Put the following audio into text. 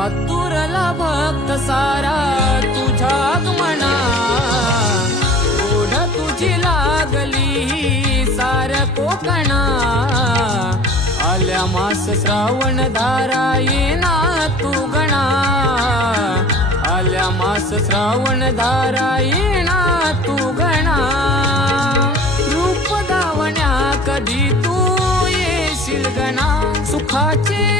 आतुरला भक्त सारा तुझ्या आगमना, ओढ तुझी लागली सार कोकणा. आल्या मास श्रावण धारा येना तू गणा, आल्या मास श्रावण धारा येना तू गणा. रूप दावण्या कधी तू येशील गणा, सुखाचे